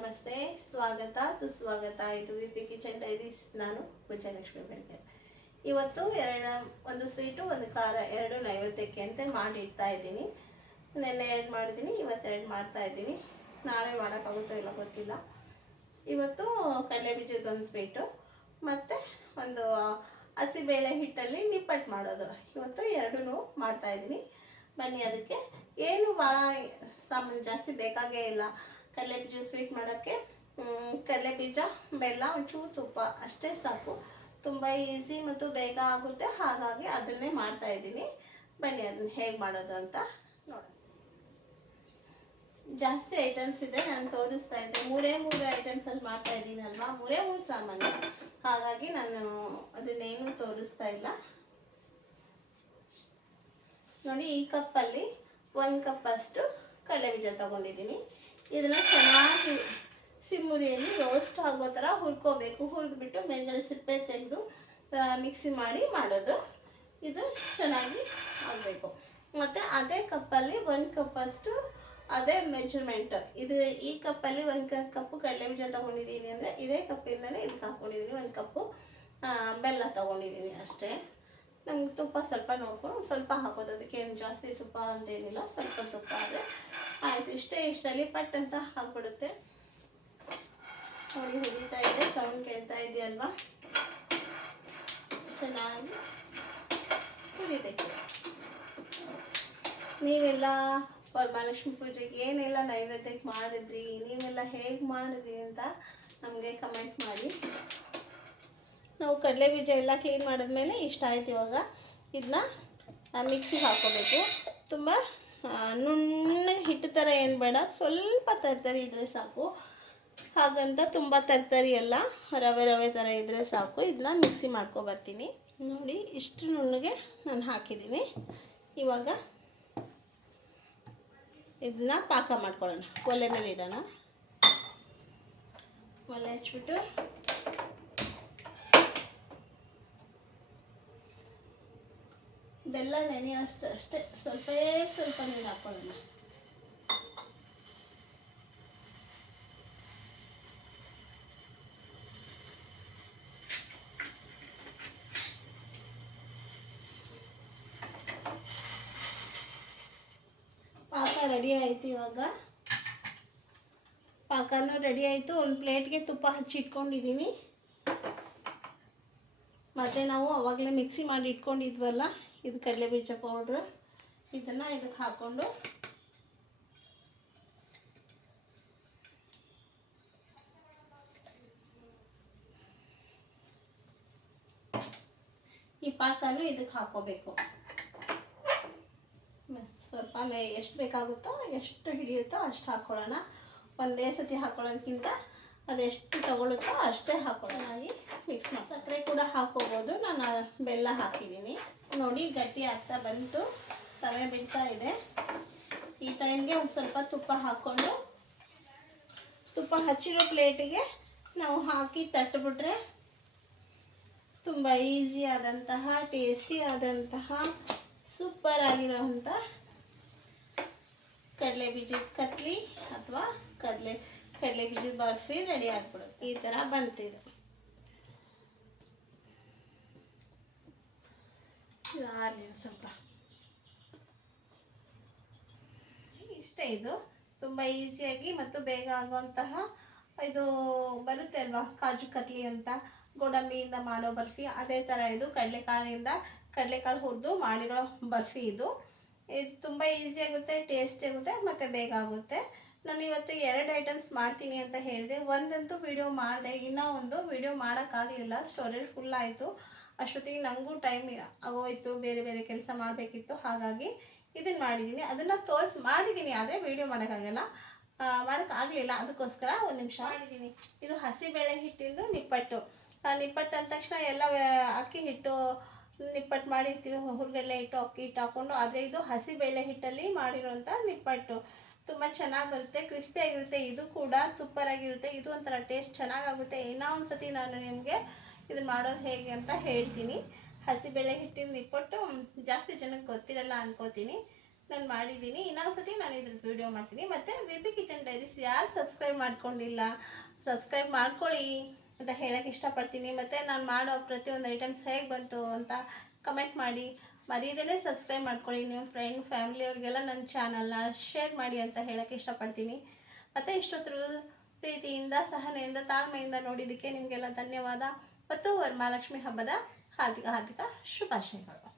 ನಮಸ್ತೆ, ಸ್ವಾಗತ, ಸುಸ್ವಾಗತ. ಇದು ವಿ ಪಿ ಕಿಚನ್ ಡೈರೀಸ್ ನಾನು ವಿಜಯಲಕ್ಷ್ಮಿ ಬೆಳಗ್ಗೆ ಇವತ್ತು ಎರಡು, ಒಂದು ಸ್ವೀಟು, ಒಂದು ಖಾರ, ಎರಡು ನೈವೇದ್ಯಕ್ಕೆ ಅಂತ ಮಾಡಿ ಇಡ್ತಾ ಇದ್ದೀನಿ. ನೆನ್ನೆ ಎರಡು ಮಾಡಿದ್ದೀನಿ, ಇವತ್ತು ಎರಡು ಮಾಡ್ತಾ ಇದ್ದೀನಿ. ನಾಳೆ ಮಾಡೋಕ್ಕಾಗುತ್ತೋ ಇಲ್ಲ ಗೊತ್ತಿಲ್ಲ. ಇವತ್ತು ಕಡಲೆ ಬೀಜದ ಒಂದು ಸ್ವೀಟು, ಮತ್ತು ಒಂದು ಹಸಿಬೇಳೆ ಹಿಟ್ಟಲ್ಲಿ ನಿಪ್ಪಟ್ಟು ಮಾಡೋದು. ಇವತ್ತು ಎರಡೂ ಮಾಡ್ತಾ ಇದ್ದೀನಿ. ಬನ್ನಿ ಅದಕ್ಕೆ. ಏನು ಭಾಳ ಸಾಮಾನು ಜಾಸ್ತಿ ಬೇಕಾಗೇ ಇಲ್ಲ. ಕಡಲೆ ಬೀಜ ಸ್ವೀಟ್ ಮಾಡೋಕ್ಕೆ ಕಡಲೆ ಬೀಜ ಬೆಲ್ಲ, ಒಂಚೂರು ತುಪ್ಪ, ಅಷ್ಟೇ ಸಾಕು. ತುಂಬ ಈಸಿ ಮತ್ತು ಬೇಗ ಆಗುತ್ತೆ. ಹಾಗಾಗಿ ಅದನ್ನೇ ಮಾಡ್ತಾ ಇದ್ದೀನಿ. ಬನ್ನಿ, ಅದನ್ನ ಹೇಗೆ ಮಾಡೋದು ಅಂತ ನೋಡಿ ಜಾಸ್ತಿ ಐಟಮ್ಸ್ ಇದೆ, ನಾನು ತೋರಿಸ್ತಾ ಇದ್ದೆ. ಮೂರೇ ಮೂರು ಐಟಮ್ಸಲ್ಲಿ ಮಾಡ್ತಾ ಇದ್ದೀನಲ್ವಾ ಮೂರೇ ಮೂರು ಸಾಮಾನು. ಹಾಗಾಗಿ ನಾನು ಅದನ್ನೇನು ತೋರಿಸ್ತಾ ಇಲ್ಲ. ನೋಡಿ, ಈ ಕಪ್ಪಲ್ಲಿ ಒಂದು ಕಪ್ ಅಷ್ಟು ಕಡಲೆ ಬೀಜ ತೊಗೊಂಡಿದ್ದೀನಿ. ಇದನ್ನು ಚೆನ್ನಾಗಿ ಸಿಮ್ಮುರಿಯಲ್ಲಿ ರೋಸ್ಟ್ ಆಗೋ ಥರ ಹುರ್ಕೋಬೇಕು. ಹುರಿದ್ಬಿಟ್ಟು ಮೇಲ್ಗಡೆ ಸಿಪ್ಪೆ ತೆಗೆದು ಮಿಕ್ಸಿ ಮಾಡಿ ಮಾಡೋದು. ಇದು ಚೆನ್ನಾಗಿ ಆಗಬೇಕು. ಮತ್ತು ಅದೇ ಕಪ್ಪಲ್ಲಿ ಒಂದು ಕಪ್ಪಷ್ಟು ಅದೇ ಮೆಜರ್ಮೆಂಟ್ ಇದು ಈ ಕಪ್ಪಲ್ಲಿ ಒಂದು ಕಪ್ಪು ಕಡಲೆ ಬೀಜ ತೊಗೊಂಡಿದ್ದೀನಿ ಅಂದರೆ ಇದೇ ಕಪ್ಪಿಂದಲೇ ಇದಕ್ಕೆ ಹಾಕ್ಕೊಂಡಿದ್ದೀನಿ ಒಂದು ಕಪ್ಪು ಬೆಲ್ಲ ತೊಗೊಂಡಿದ್ದೀನಿ ಅಷ್ಟೇ. ನಮ್ಗೆ ತುಪ್ಪ ಸ್ವಲ್ಪ ನೋಡ್ಕೊಂಡು ಸ್ವಲ್ಪ ಹಾಕೋದು. ಅದಕ್ಕೆ ಏನು ಜಾಸ್ತಿ ತುಪ್ಪ ಅಂತೇನಿಲ್ಲ ಸ್ವಲ್ಪ ತುಪ್ಪ ಆದರೆ ಆಯಿತು, ಇಷ್ಟೇ ಇಷ್ಟಲ್ಲಿ ಪಟ್ ಅಂತ ಹಾಕ್ಬಿಡುತ್ತೆ. ನೋಡಿ ಹುಡಿತಾ ಇದೆ, ಸೌಂಡ್ ಕೇಳ್ತಾ ಇದೆಯಲ್ವಾ? ಚೆನ್ನಾಗಿ ಹುರಿಬೇಕು. ನೀವೆಲ್ಲ ವರಮಹಾಲಕ್ಷ್ಮಿ ಪೂಜೆಗೆ ಏನೆಲ್ಲ ನೈವೇದ್ಯಕ್ಕೆ ಮಾಡಿದ್ರಿ, ನೀವೆಲ್ಲ ಹೇಗೆ ಮಾಡಿದ್ರಿ ಅಂತ ನಮಗೆ ಕಮೆಂಟ್ ಮಾಡಿ. ನಾವು ಕಡಲೆ ಬೀಜ ಎಲ್ಲ ಕ್ಲೀನ್ ಮಾಡಿದ್ಮೇಲೆ ಇಷ್ಟ ಆಯ್ತು ಇವಾಗ. ಇದನ್ನ ಮಿಕ್ಸಿಗೆ ಹಾಕೋಬೇಕು ತುಂಬ ನುಣ್ಣಗೆ ಹಿಟ್ಟು ಥರ ಏನು ಬೇಡ, ಸ್ವಲ್ಪ ತರ್ತರಿ ಇದ್ದರೆ ಸಾಕು. ಹಾಗಂತ ತುಂಬ ತರ್ತರಿ ಎಲ್ಲ, ರವೆ ರವೆ ಥರ ಇದ್ದರೆ ಸಾಕು. ಇದನ್ನ ಮಿಕ್ಸಿ ಮಾಡ್ಕೊಬರ್ತೀನಿ ನೋಡಿ, ಇಷ್ಟು ನುಣ್ಣಗೆ ನಾನು ಹಾಕಿದ್ದೀನಿ. ಇವಾಗ ಇದನ್ನ ಪಾಕ ಮಾಡ್ಕೊಳ್ಳೋಣ. ಒಲೆ ಮೇಲೆ ಇಡೋಣ. ಒಲೆ ಹಚ್ಬಿಟ್ಟು ಬೆಲ್ಲ ಅಷ್ಟು, ಅಷ್ಟೇ. ಸ್ವಲ್ಪೇ ಸ್ವಲ್ಪ ನೀರು ಹಾಕೊಳ್ಳೋಣ. ಪಾಕ ರೆಡಿ ಆಯ್ತು ಇವಾಗ. ಪಾಕನೂ ರೆಡಿ ಆಯಿತು. ಒಂದು ಪ್ಲೇಟ್ಗೆ ತುಪ್ಪ ಹಚ್ಚಿಟ್ಕೊಂಡಿದ್ದೀನಿ ಮತ್ತು ನಾವು ಅವಾಗಲೇ ಮಿಕ್ಸಿ ಮಾಡಿ ಇಟ್ಕೊಂಡಿದ್ವಲ್ಲ? ಇದು ಕಡಲೆ ಬೀಜ ಪೌಡ್ರ್ ಇದನ್ನು ಇದಕ್ಕೆ ಹಾಕ್ಕೊಂಡು ಈ ಪಾಕನ್ನು ಇದಕ್ಕೆ ಹಾಕೋಬೇಕು. ಸ್ವಲ್ಪ ಎಷ್ಟು ಬೇಕಾಗುತ್ತೋ, ಎಷ್ಟು ಹಿಡಿಯುತ್ತೋ ಅಷ್ಟು ಹಾಕ್ಕೊಳ್ಳೋಣ ಒಂದೇ ಸತಿ ಹಾಕೊಳ್ಳೋದಕ್ಕಿಂತ ಅದೆಷ್ಟು ತಗೊಳುತ್ತೋ ಅಷ್ಟೇ ಹಾಕೊಳ್ಳೋಣಾಗಿ ಮಿಕ್ಸ್ ಮಾಡಿ. ಸಕ್ಕರೆ ಕೂಡ ಹಾಕೋಬೋದು ನಾನು ಬೆಲ್ಲ ಹಾಕಿದ್ದೀನಿ. ನೋಡಿ, ಗಟ್ಟಿ ಆಗ್ತಾ ಬಂತು. ತವೆ ಬಿಡ್ತಾ ಇದೆ. ಈ ಟೈಮ್ಗೆ ಒಂದು ಸ್ವಲ್ಪ ತುಪ್ಪ ಹಾಕ್ಕೊಂಡು, ತುಪ್ಪ ಹಚ್ಚಿರೋ ಪ್ಲೇಟಿಗೆ ನಾವು ಹಾಕಿ ತಟ್ಬಿಟ್ರೆ ತುಂಬ ಈಸಿ ಆದಂತಹ ಟೇಸ್ಟಿ ಆದಂತಹ ಸೂಪರ್ ಆಗಿರೋಂಥ ಕಡಲೆ ಬೀಜದ ಕತ್ಲಿ ಅಥವಾ ಕಡಲೆ ಕಡಲೆ ಬೀಜದ ಬರ್ಫಿ ರೆಡಿ ಆಗ್ಬಿಡುತ್ತೆ. ಈ ಥರ ಬಂತಿದೆ. ಇದಾಗಲಿ ಸ್ವಲ್ಪ. ಇಷ್ಟೇ ಇದು. ತುಂಬ ಈಸಿಯಾಗಿ ಮತ್ತು ಬೇಗ ಆಗುವಂತಹ ಇದು ಬರುತ್ತೆ ಅಲ್ವಾ? ಕಾಜು ಕತ್ಲಿ ಅಂತ ಗೋಡಂಬಿಯಿಂದ ಮಾಡೋ ಬರ್ಫಿ. ಅದೇ ಥರ ಇದು ಕಡಲೆಕಾಳಿಂದ ಕಡಲೆಕಾಳು ಹುರಿದು ಮಾಡಿರೋ ಬರ್ಫಿ ಇದು. ಇದು ತುಂಬ ಈಸಿ ಆಗುತ್ತೆ ಟೇಸ್ಟ್ ಆಗುತ್ತೆ, ಮತ್ತು ಬೇಗ ಆಗುತ್ತೆ. ನಾನು ಇವತ್ತು ಎರಡು ಐಟಮ್ಸ್ ಮಾಡ್ತೀನಿ ಅಂತ ಹೇಳಿದೆ. ಒಂದಂತೂ ವಿಡಿಯೋ ಮಾಡಿದೆ ಇನ್ನೂ ಒಂದು ವಿಡಿಯೋ ಮಾಡೋಕ್ಕಾಗಲಿಲ್ಲ. ಸ್ಟೋರೇಜ್ ಫುಲ್ ಆಯಿತು. ಅಷ್ಟೊತ್ತಿಗೆ ನನಗೂ ಟೈಮ್ ಆಗೋಯ್ತು ಬೇರೆ ಬೇರೆ ಕೆಲಸ ಮಾಡಬೇಕಿತ್ತು. ಹಾಗಾಗಿ ಇದನ್ನು ಮಾಡಿದ್ದೀನಿ ಅದನ್ನು ತೋರಿಸಿ ಮಾಡಿದ್ದೀನಿ ಆದರೆ ವಿಡಿಯೋ ಮಾಡೋಕ್ಕಾಗಲ್ಲ. ಮಾಡೋಕ್ಕಾಗಲಿಲ್ಲ. ಅದಕ್ಕೋಸ್ಕರ ಒಂದು ನಿಮಿಷ. ಮಾಡಿದ್ದೀನಿ ಇದು ಹಸಿಬೇಳೆ ಹಿಟ್ಟಿಂದು ನಿಪ್ಪಟ್ಟು. ಆ ನಿಪ್ಪಟ್ಟು ಅಂದ ತಕ್ಷಣ ಎಲ್ಲ ಅಕ್ಕಿ ಹಿಟ್ಟು ನಿಪ್ಪಟ್ಟು ಮಾಡಿರ್ತೀವಿ. ಹುರ್ಗಡ್ಲೆ ಹಿಟ್ಟು ಅಕ್ಕಿ ಹಿಟ್ಟು ಹಾಕ್ಕೊಂಡು ಆದರೆ ಇದು ಹಸಿಬೇಳೆ ಹಿಟ್ಟಲ್ಲಿ ಮಾಡಿರೋಂಥ ನಿಪ್ಪಟ್ಟು. ತುಂಬ ಚೆನ್ನಾಗಿ ಬರುತ್ತೆ ಕ್ರಿಸ್ಪಿಯಾಗಿರುತ್ತೆ ಇದು ಕೂಡ ಸೂಪರ್ ಆಗಿರುತ್ತೆ, ಇದು ಒಂಥರ ಟೇಸ್ಟ್ ಚೆನ್ನಾಗಾಗುತ್ತೆ. ಇನ್ನೂ ಒಂದು ಸತಿ ನಾನು ನಿಮಗೆ ಇದು ಮಾಡೋದು ಹೇಗೆ ಅಂತ ಹೇಳ್ತೀನಿ. ಹಸಿಬೇಳೆ ಹಿಟ್ಟಿನ ನಿಪ್ಪಟ್ಟು ಜಾಸ್ತಿ ಜನಕ್ಕೆ ಗೊತ್ತಿರಲ್ಲ ಅನ್ಕೋತೀನಿ. ನಾನು ಮಾಡಿದ್ದೀನಿ ಇನ್ನೊಂದು ಸತಿ ನಾನು ಇದ್ರ ವಿಡಿಯೋ ಮಾಡ್ತೀನಿ. ಮತ್ತು ವಿ ಬಿ ಕಿಚನ್ ಡೈರೀಸ್ ಯಾರು ಸಬ್ಸ್ಕ್ರೈಬ್ ಮಾಡ್ಕೊಂಡಿಲ್ಲ ಸಬ್ಸ್ಕ್ರೈಬ್ ಮಾಡ್ಕೊಳ್ಳಿ ಅಂತ ಹೇಳೋಕ್ಕೆ ಇಷ್ಟಪಡ್ತೀನಿ. ಮತ್ತು ನಾನು ಮಾಡೋ ಪ್ರತಿಯೊಂದು ಐಟಮ್ಸ್ ಹೇಗೆ ಬಂತು ಅಂತ ಕಮೆಂಟ್ ಮಾಡಿ. ಮರೀದೇ ಸಬ್ಸ್ಕ್ರೈಬ್ ಮಾಡ್ಕೊಳ್ಳಿ. ನಿಮ್ಮ ಫ್ರೆಂಡ್ ಫ್ಯಾಮಿಲಿಯವ್ರಿಗೆಲ್ಲ ನನ್ನ ಚಾನಲ್ನ ಶೇರ್ ಮಾಡಿ ಅಂತ ಹೇಳೋಕ್ಕೆ ಇಷ್ಟಪಡ್ತೀನಿ. ಮತ್ತು ಇಷ್ಟೊತ್ತರು ಪ್ರೀತಿಯಿಂದ, ಸಹನೆಯಿಂದ, ತಾಳ್ಮೆಯಿಂದ ನೋಡಿದ್ದಕ್ಕೆ ನಿಮಗೆಲ್ಲ ಧನ್ಯವಾದ. ಮತ್ತು ವರಮಹಾಲಕ್ಷ್ಮಿ ಹಬ್ಬದ ಹಾರ್ದಿಕ ಹಾರ್ದಿಕ ಶುಭಾಶಯಗಳು.